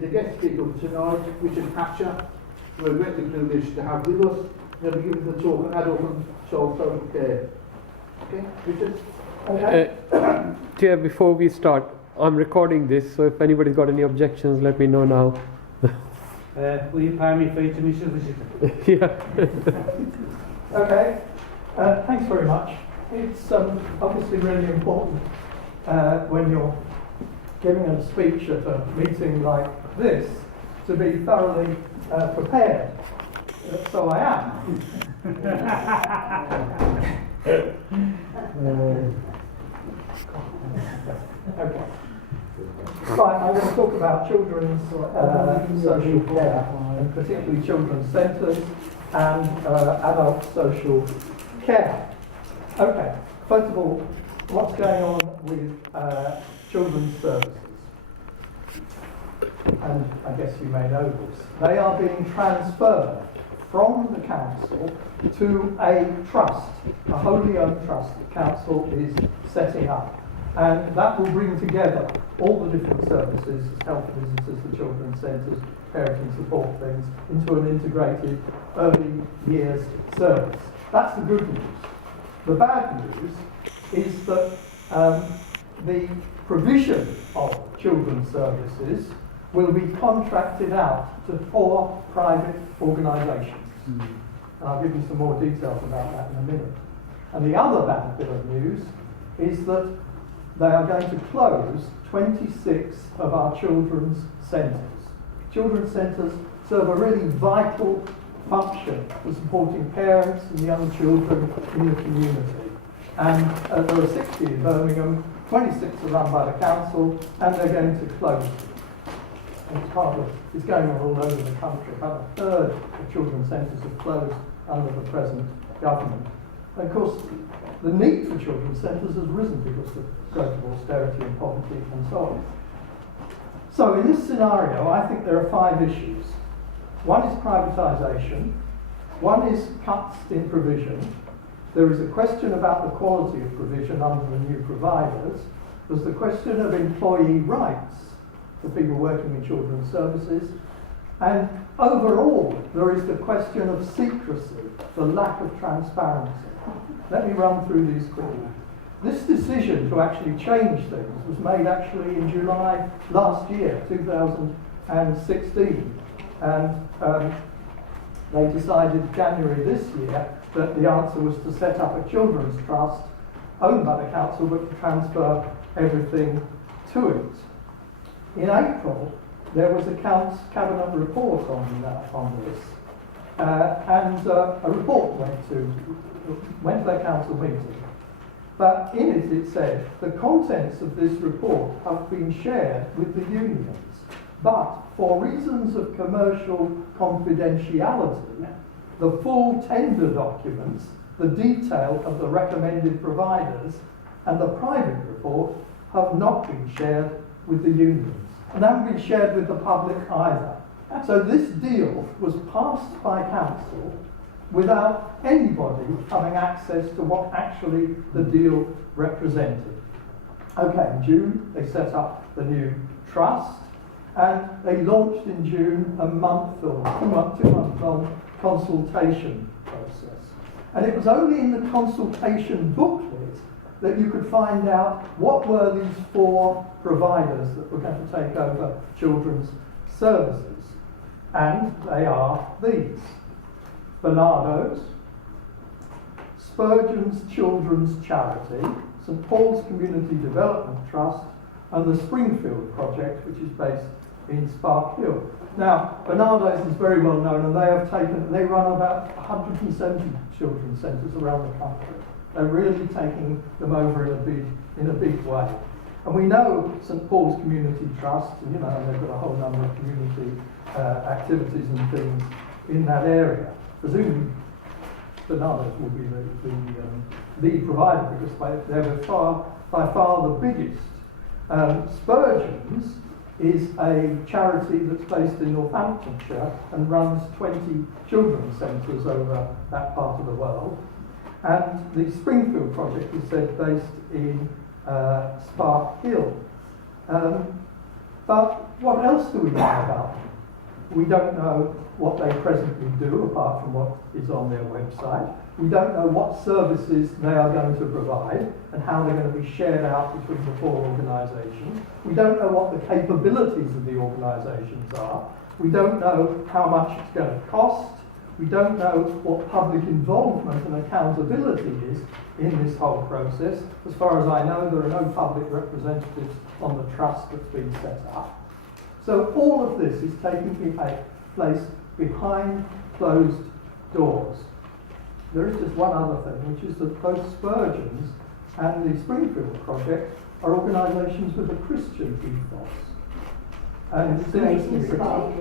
The guest speaker tonight, Richard Hatcher, we're greatly privileged to have with us. He'll be giving the talk on adult and child social care. Okay, Richard? Okay. Chair, before we start, I'm recording this, so if anybody's got any objections, let me know now. Will you pay me fee to Mr. Visitor? Yeah. Okay, thanks very much. It's obviously really important when you're giving a speech at a meeting like this to be thoroughly prepared. So I am. Okay. Right, I'm going to talk about children's social care, and particularly children's centres and adult social care. Okay, first of all, what's going on with children's services? And I guess you may know this. They are being transferred from the council to a trust, a wholly owned trust the council is setting up. And that will bring together all the different services, health visitors, the children's centres, parenting support things, into an integrated early years service. That's the good news. The bad news is that the provision of children's services will be contracted out to 4 private organisations. And I'll give you some more details about that in a minute. And the other bad bit of news is that they are going to close 26 of our children's centres. Children's centres serve a really vital function for supporting parents and young children in the community. And there are 60 in Birmingham, 26 are run by the council, and they're going to close them. It's going on all over the country. About a third of children's centres have closed under the present government. And of course, the need for children's centres has risen because of growth of austerity and poverty and so on. So in this scenario, I think there are 5 issues. One is privatisation. One is cuts in provision. There is a question about the quality of provision under the new providers. There's the question of employee rights for people working in children's services. And overall, there is the question of secrecy, the lack of transparency. Let me run through these quickly. This decision to actually change things was made actually in July last year, 2016. And they decided January this year that the answer was to set up a children's trust owned by the council but to transfer everything to it. In April, there was a cabinet report on this, and a report went to their council meeting. But in it, it said, the contents of this report have been shared with the unions, but for reasons of commercial confidentiality, the full tender documents, the detail of the recommended providers, and the private report have not been shared with the unions, and haven't been shared with the public either. So this deal was passed by council without anybody having access to what actually the deal represented. Okay, in June they set up the new trust, and they launched in June a 2-month long consultation process. And it was only in the consultation booklet that you could find out what were these 4 providers that were going to take over children's services. And they are these: Bernardo's, Spurgeon's Children's Charity, St Paul's Community Development Trust, and the Springfield Project, which is based in Spark Hill. Now, Bernardo's is very well known, and they run about 170 children's centres around the country. They're really taking them over in a big way. And we know St Paul's Community Trust, they've got a whole number of community activities and things in that area. Presumably, Bernardo's will be the provider because they're by far the biggest. Spurgeon's is a charity that's based in Northamptonshire and runs 20 children's centres over that part of the world. And the Springfield Project is said based in Spark Hill. But what else do we know about them? We don't know what they presently do, apart from what is on their website. We don't know what services they are going to provide and how they're going to be shared out between the four organisations. We don't know what the capabilities of the organisations are. We don't know how much it's going to cost. We don't know what public involvement and accountability is in this whole process. As far as I know, there are no public representatives on the trust that's been set up. So all of this is taking place behind closed doors. There is just one other thing, which is that both Spurgeon's and the Springfield Project are organisations with a Christian ethos. And it's interesting because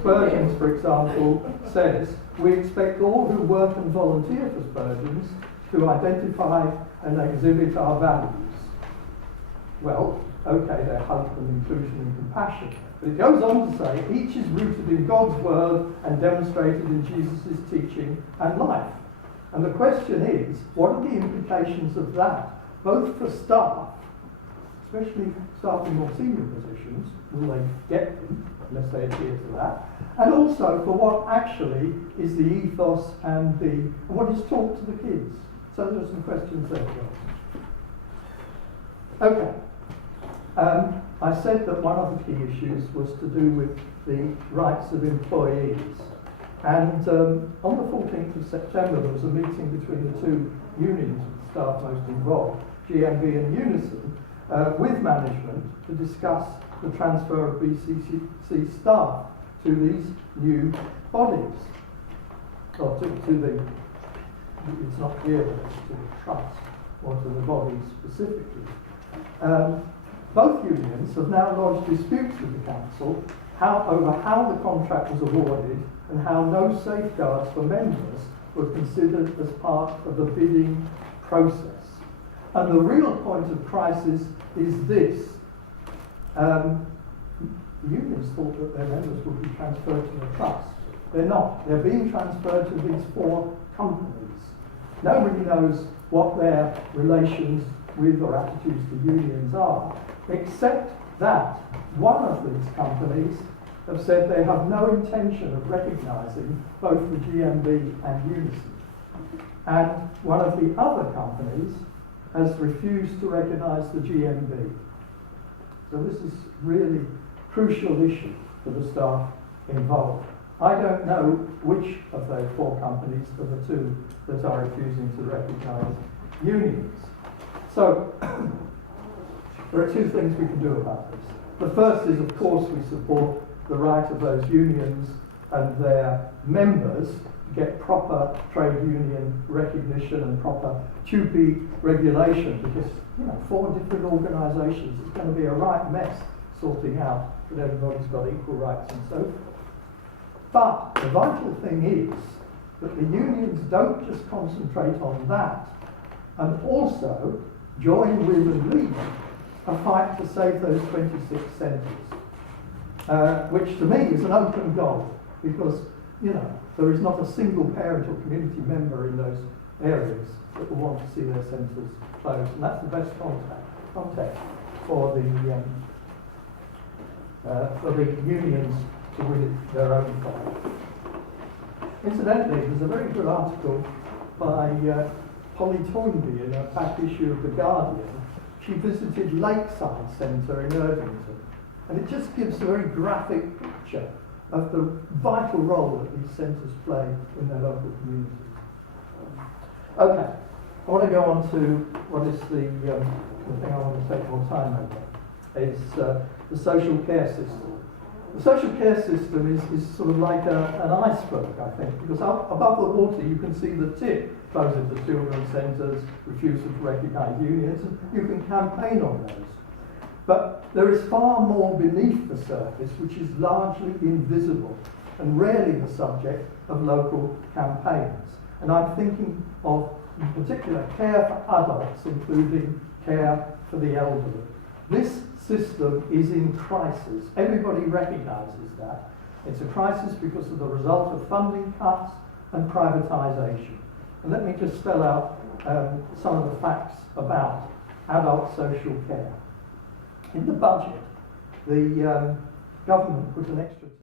Spurgeon's, for example, says, we expect all who work and volunteer for Spurgeon's to identify and exhibit our values. Well, okay, they're hope and inclusion and compassion. But it goes on to say, each is rooted in God's word and demonstrated in Jesus' teaching and life. And the question is, what are the implications of that, both for staff, especially staff in more senior positions, will they get them, unless they adhere to that, and also for what actually is the ethos and what is taught to the kids. So there are some questions there. Okay. I said that one of the key issues was to do with the rights of employees. And on the 14th of September, there was a meeting between the two unions of staff most involved, GMB and Unison, with management to discuss the transfer of BCC staff to these new bodies, or to the, it's not clear whether it's to the trust or to the body specifically. Both unions have now lodged disputes with the council over how the contract was awarded and how no safeguards for members were considered as part of the bidding process. And the real point of crisis is this. Unions thought that their members would be transferred to the trust. They're not. They're being transferred to these four companies. Nobody knows what their relations with or attitudes to unions are, except that one of these companies have said they have no intention of recognising both the GMB and Unison. And one of the other companies has refused to recognise the GMB. So this is really crucial issue for the staff involved. I don't know which of those four companies are the two that are refusing to recognise unions. So there are two things we can do about this. The first is, of course, we support the right of those unions and their members to get proper trade union recognition and proper TUPE regulation, because, you know, four different organisations, it's going to be a right mess sorting out that everybody's got equal rights and so forth. But the vital thing is that the unions don't just concentrate on that, and also join with and lead a fight to save those 26 centres, which to me is an open goal, because, you know, there is not a single parent or community member in those areas that will want to see their centres closed, and that's the best context for the unions to win their own fight. Incidentally, there's a very good article by Polly Toynbee in a back issue of The Guardian. She visited Lakeside Centre in Erdington, and it just gives a very graphic picture of the vital role that these centres play in their local communities. Okay, I want to go on to what is the thing I want to take more time over, is the social care system. The social care system is sort of like an iceberg, I think, because up above the water you can see the tip, closing the children's centres, refusal to recognise unions, and you can campaign on those. But there is far more beneath the surface, which is largely invisible and rarely the subject of local campaigns. And I'm thinking of, in particular, care for adults, including care for the elderly. This system is in crisis. Everybody recognises that. It's a crisis because of the result of funding cuts and privatisation. And let me just spell out some of the facts about adult social care. In the budget, the government put an extra